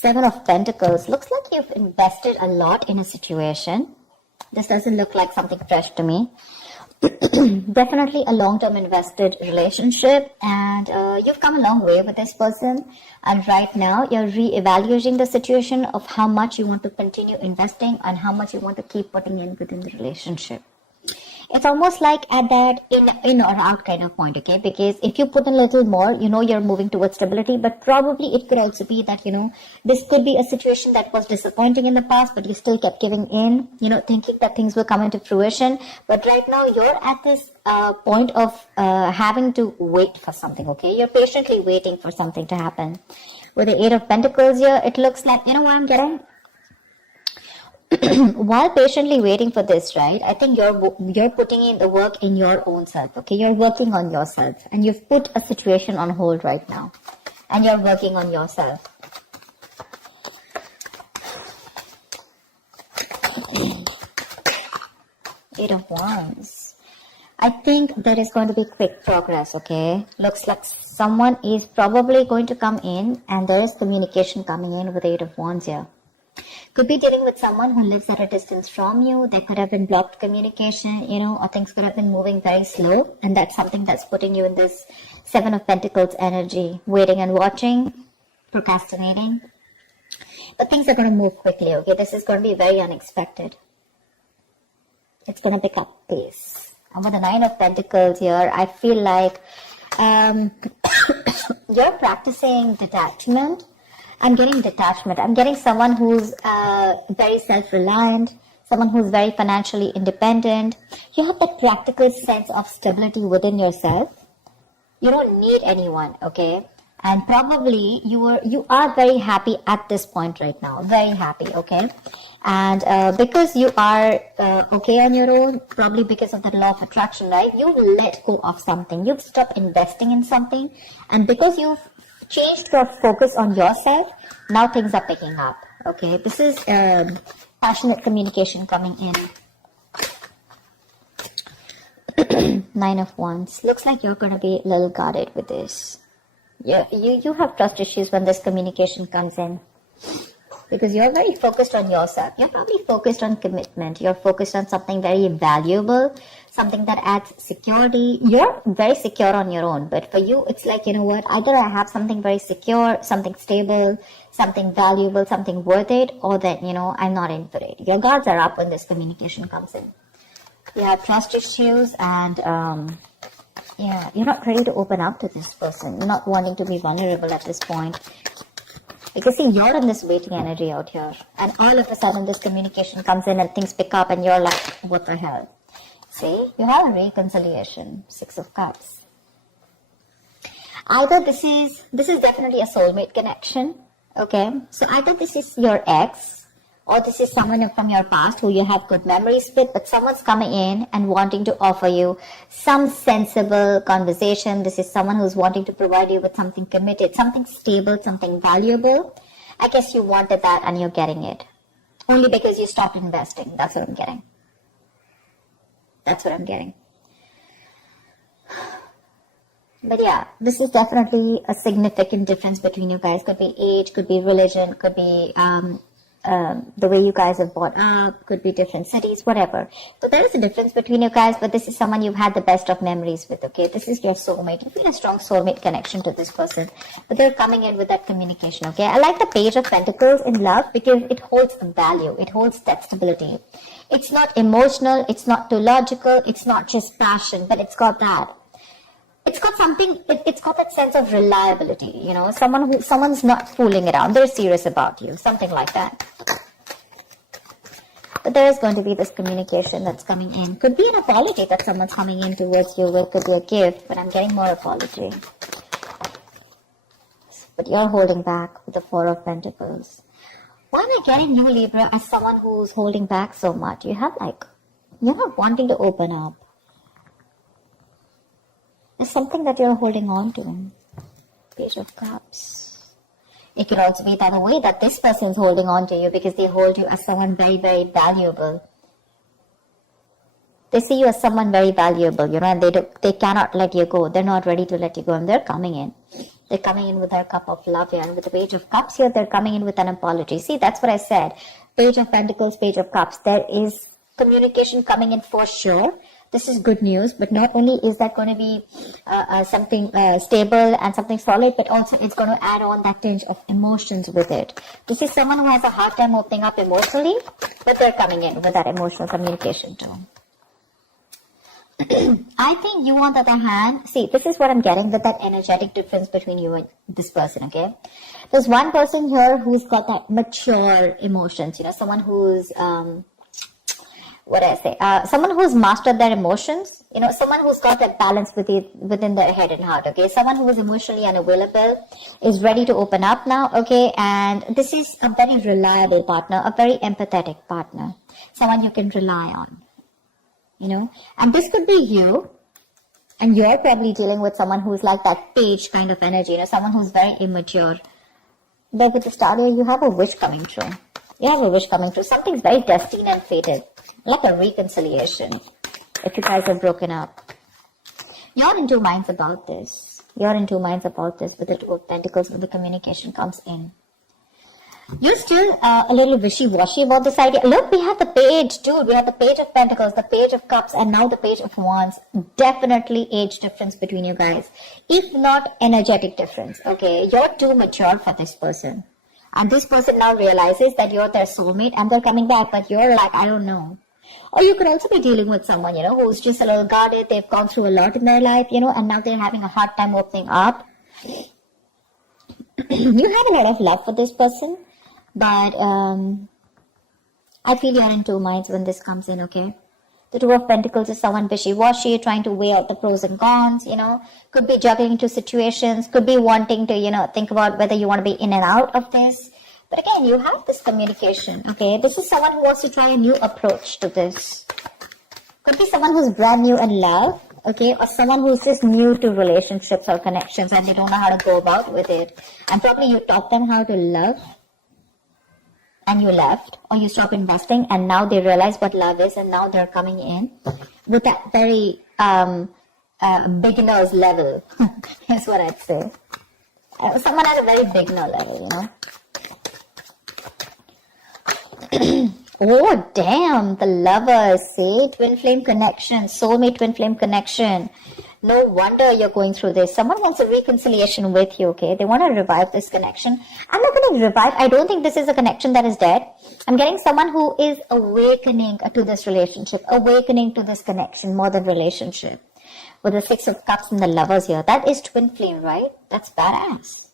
Seven of Pentacles. Looks like you've invested a lot in a situation. This doesn't look like something fresh to me. Definitely a long-term invested relationship, and you've come a long way with this person, and right now you're re-evaluating the situation of how much you want to continue investing and how much you want to keep putting in within the relationship. It's almost like at that in or out kind of point, okay? Because if you put in a little more, you're moving towards stability, but probably it could also be that, this could be a situation that was disappointing in the past, but you still kept giving in, thinking that things will come into fruition. But right now you're at this point of having to wait for something, okay? You're patiently waiting for something to happen. With the Eight of Pentacles here, it looks like, what I'm getting? While patiently waiting for this, right, I think you're putting in the work in your own self, okay? You're working on yourself, and you've put a situation on hold right now, and you're working on yourself. Eight of Wands. I think there is going to be quick progress, okay? Looks like someone is probably going to come in, and there is communication coming in with the Eight of Wands here. Could be dealing with someone who lives at a distance from you. There could have been blocked communication, or things could have been moving very slow. And that's something that's putting you in this Seven of Pentacles energy, waiting and watching, procrastinating. But things are going to move quickly, okay? This is going to be very unexpected. It's going to pick up pace. And with the Nine of Pentacles here, I feel like you're practicing detachment. I'm getting detachment. I'm getting someone who's very self-reliant, someone who's very financially independent. You have that practical sense of stability within yourself. You don't need anyone, okay? And probably you are very happy at this point right now. Very happy, okay? And because you are okay on your own, probably because of the law of attraction, right? You've let go of something. You've stopped investing in something. And because you've changed your focus on yourself, now things are picking up, okay? This is passionate communication coming in. Nine of Wands. Looks like you're going to be a little guarded with this. Yeah, you have trust issues when this communication comes in, because you're very focused on yourself. You're probably focused on commitment. You're focused on something very valuable, something that adds security. You're very secure on your own, but for you, it's like, what? Either I have something very secure, something stable, something valuable, something worth it, or that, I'm not in for it. Your guards are up when this communication comes in. You have trust issues, and you're not ready to open up to this person. You're not wanting to be vulnerable at this point. Because see, you're in this waiting energy out here, and all of a sudden this communication comes in and things pick up and you're like, what the hell? See, you have a reconciliation. Six of Cups. Either this is definitely a soulmate connection, okay? So either this is your ex, or this is someone from your past who you have good memories with, but someone's coming in and wanting to offer you some sensible conversation. This is someone who's wanting to provide you with something committed, something stable, something valuable. I guess you wanted that and you're getting it. Only because you stopped investing. That's what I'm getting. That's what I'm getting. But yeah, this is definitely a significant difference between you guys. Could be age, could be religion, could be the way you guys have brought up, could be different cities, whatever. So there is a difference between you guys, but this is someone you've had the best of memories with, okay? This is your soulmate. You feel a strong soulmate connection to this person, but they're coming in with that communication, okay? I like the Page of Pentacles in love because it holds value. It holds that stability. It's not emotional. It's not too logical. It's not just passion, but it's got that. It's got something, it's got that sense of reliability, someone's not fooling around. They're serious about you, something like that. But there is going to be this communication that's coming in. Could be an apology that someone's coming in towards you with, could be a gift, but I'm getting more apology. But you're holding back with the Four of Pentacles. Why am I getting you, Libra, as someone who's holding back so much? You're not wanting to open up. There's something that you're holding on to. Page of Cups. It could also be the other way, that this person's holding on to you because they hold you as someone very, very valuable. They see you as someone very valuable, and they cannot let you go. They're not ready to let you go, and they're coming in. They're coming in with their cup of love here. And with the Page of Cups here, they're coming in with an apology. See, that's what I said. Page of Pentacles, Page of Cups. There is communication coming in for sure. This is good news, but not only is that going to be something stable and something solid, but also it's going to add on that tinge of emotions with it. This is someone who has a hard time opening up emotionally, but they're coming in with that emotional communication too. I think you, on the other hand, see, this is what I'm getting with that energetic difference between you and this person, okay? There's one person here who's got that mature emotions, you know, someone who's, someone who's mastered their emotions, you know, someone who's got that balance within their head and heart, okay? Someone who is emotionally unavailable, is ready to open up now, okay? And this is a very reliable partner, a very empathetic partner, someone you can rely on, you know? And this could be you, and you're probably dealing with someone who's like that page kind of energy, you know, someone who's very immature. But with the star here, you have a wish coming true. You have a wish coming true. Something's very destined and fated. Like a reconciliation. If you guys are broken up. You're in two minds about this. You're in two minds about this with the Two of Pentacles when the communication comes in. You're still a little wishy-washy about this idea. Look, we have the page, dude. We have the Page of Pentacles, the Page of Cups, and now the Page of Wands. Definitely age difference between you guys. If not energetic difference, okay? You're too mature for this person. And this person now realizes that you're their soulmate and they're coming back, but you're like, I don't know. Or you could also be dealing with someone, you know, who's just a little guarded. They've gone through a lot in their life, you know, and now they're having a hard time opening up. You have a lot of love for this person, but I feel you're in two minds when this comes in, okay? The Two of Pentacles is someone wishy-washy, trying to weigh out the pros and cons, you know. Could be juggling two situations, could be wanting to, you know, think about whether you want to be in and out of this. But again, you have this communication, okay? This is someone who wants to try a new approach to this. Could be someone who's brand new in love, okay? Or someone who's just new to relationships or connections and they don't know how to go about with it. And probably you taught them how to love and you left, or you stopped investing and now they realize what love is and now they're coming in with that very beginner's level, is what I'd say. Someone at a very beginner level, you know. Oh, damn, the Lovers, see? Twin flame connection, soulmate twin flame connection. No wonder you're going through this. Someone wants a reconciliation with you, okay? They want to revive this connection. I'm not going to revive. I don't think this is a connection that is dead. I'm getting someone who is awakening to this relationship, awakening to this connection more than relationship. With the Six of Cups and the Lovers here. That is twin flame, right? That's badass.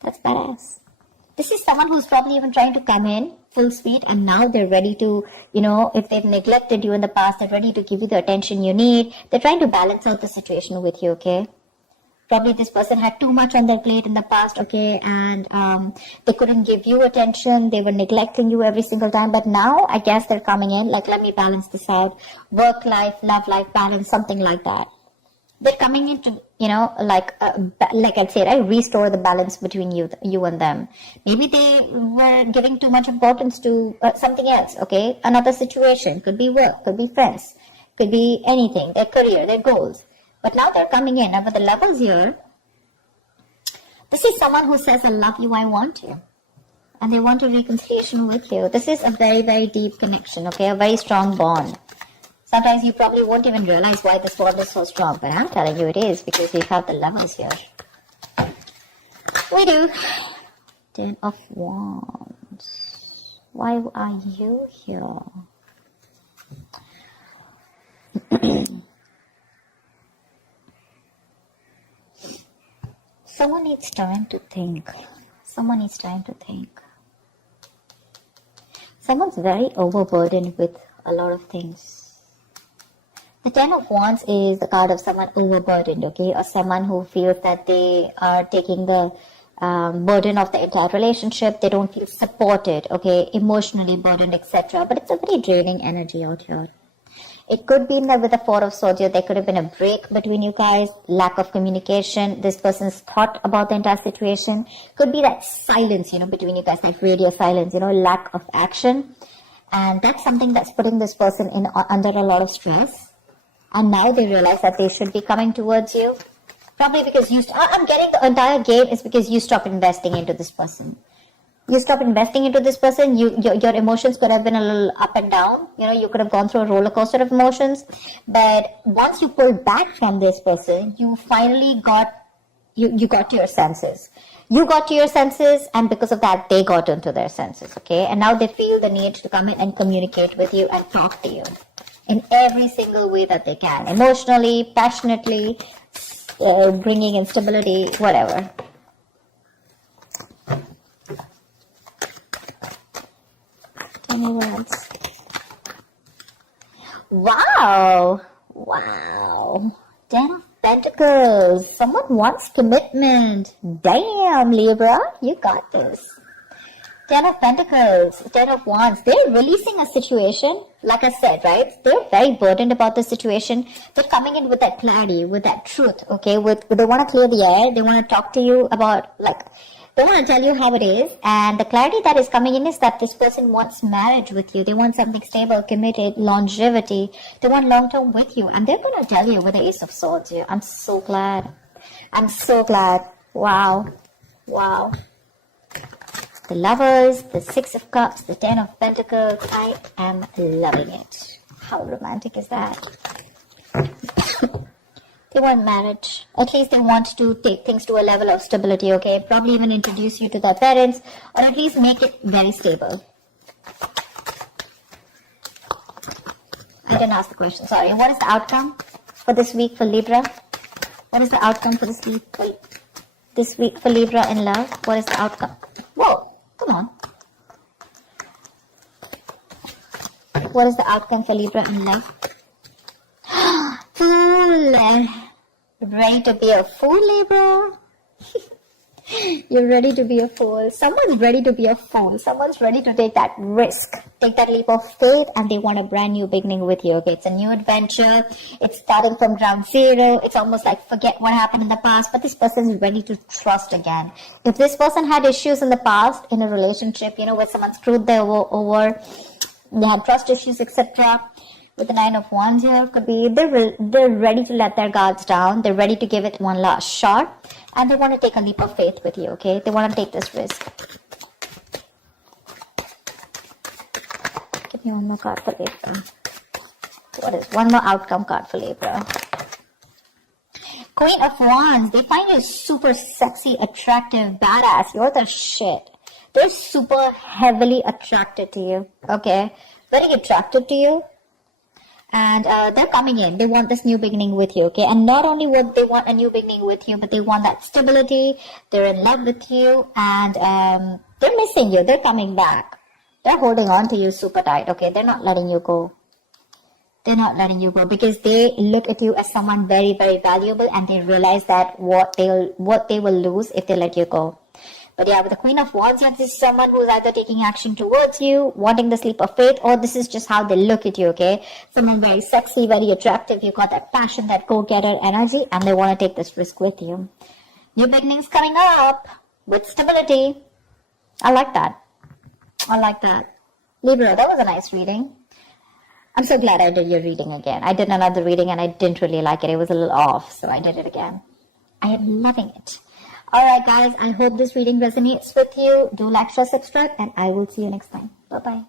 That's badass. This is someone who's probably even trying to come in full speed and now they're ready to, you know, if they've neglected you in the past, they're ready to give you the attention you need. They're trying to balance out the situation with you, okay? Probably this person had too much on their plate in the past, okay, and they couldn't give you attention. They were neglecting you every single time. But now, I guess they're coming in, like, let me balance this out. Work life, love life balance, something like that. They're coming in to, you know, like I'd say, right, restore the balance between you and them. Maybe they were giving too much importance to something else, okay? Another situation, could be work, could be friends, could be anything, their career, their goals. But now they're coming in. And with the Lovers here, this is someone who says, I love you, I want you. And they want a reconciliation with you. This is a very, very deep connection, okay? A very strong bond. Sometimes you probably won't even realize why this bond is so strong, but I'm telling you it is because we have the Lovers here. We do. 10 of Wands. Why are you here? Someone needs time to think. Someone needs time to think. Someone's very overburdened with a lot of things. The 10 of Wands is the card of someone overburdened, okay? Or someone who feels that they are taking the burden of the entire relationship. They don't feel supported, okay? Emotionally burdened, etc. But it's a very draining energy out here. It could be that with the Four of Swords here, there could have been a break between you guys, lack of communication. This person's thought about the entire situation. Could be that silence, you know, between you guys, that radio silence, you know, lack of action. And that's something that's putting this person under a lot of stress. And now they realize that they should be coming towards you. Probably because I'm getting the entire game is because you stop investing into this person. You stop investing into this person, your emotions could have been a little up and down. You could have gone through a roller coaster of emotions. But once you pulled back from this person, you finally got to your senses. You got to your senses, and because of that, they got into their senses, okay? And now they feel the need to come in and communicate with you and talk to you in every single way that they can. Emotionally, passionately, bringing in stability, whatever. Tell me words. Wow. Ten of Pentacles. Someone wants commitment. Damn, Libra, you got this. Ten of Pentacles, Ten of Wands. They're releasing a situation. Like I said, right? They're very burdened about the situation. They're coming in with that clarity, with that truth, okay? They want to clear the air. They want to talk to you about, they want to tell you how it is. And the clarity that is coming in is that this person wants marriage with you. They want something stable, committed, longevity. They want long-term with you. And they're going to tell you with the Ace of Swords here. I'm so glad. Wow. The Lovers, the Six of Cups, the Ten of Pentacles. I am loving it. How romantic is that? They want marriage. At least they want to take things to a level of stability, okay? Probably even introduce you to their parents, or at least make it very stable. I didn't ask the question, sorry. What is the outcome for this week for Libra? What is the outcome for this week for Libra in love? What is the outcome? Whoa, come on. What is the outcome for Libra in love? Fool. Ready to be a fool, Libra? You're ready to be a fool. Someone's ready to be a fool. Someone's ready to take that risk, take that leap of faith, and they want a brand new beginning with you. Okay, it's a new adventure. It's starting from ground zero. It's almost like forget what happened in the past, but this person is ready to trust again. If this person had issues in the past in a relationship, where someone screwed them over, they had trust issues, etc. With the Nine of Wands here, could be they're ready to let their guards down. They're ready to give it one last shot, and they want to take a leap of faith with you. Okay, they want to take this risk. Give me one more card for Libra. What is one more outcome card for Libra? Queen of Wands. They find you super sexy, attractive, badass. You're the shit. They're super heavily attracted to you. Okay, very attracted to you. And they're coming in. They want this new beginning with you, okay? And not only would they want a new beginning with you, but they want that stability. They're in love with you, and they're missing you. They're coming back. They're holding on to you super tight, okay? They're not letting you go. They're not letting you go because they look at you as someone very, very valuable, and they realize that what they will lose if they let you go. But yeah, with the Queen of Wands, this is someone who's either taking action towards you, wanting the leap of faith, or this is just how they look at you, okay? Someone very sexy, very attractive. You've got that passion, that go-getter energy, and they want to take this risk with you. New beginnings coming up with stability. I like that. Libra, that was a nice reading. I'm so glad I did your reading again. I did another reading and I didn't really like it. It was a little off, so I did it again. I am loving it. Alright guys, I hope this reading resonates with you. Do like, share, subscribe, and I will see you next time. Bye-bye.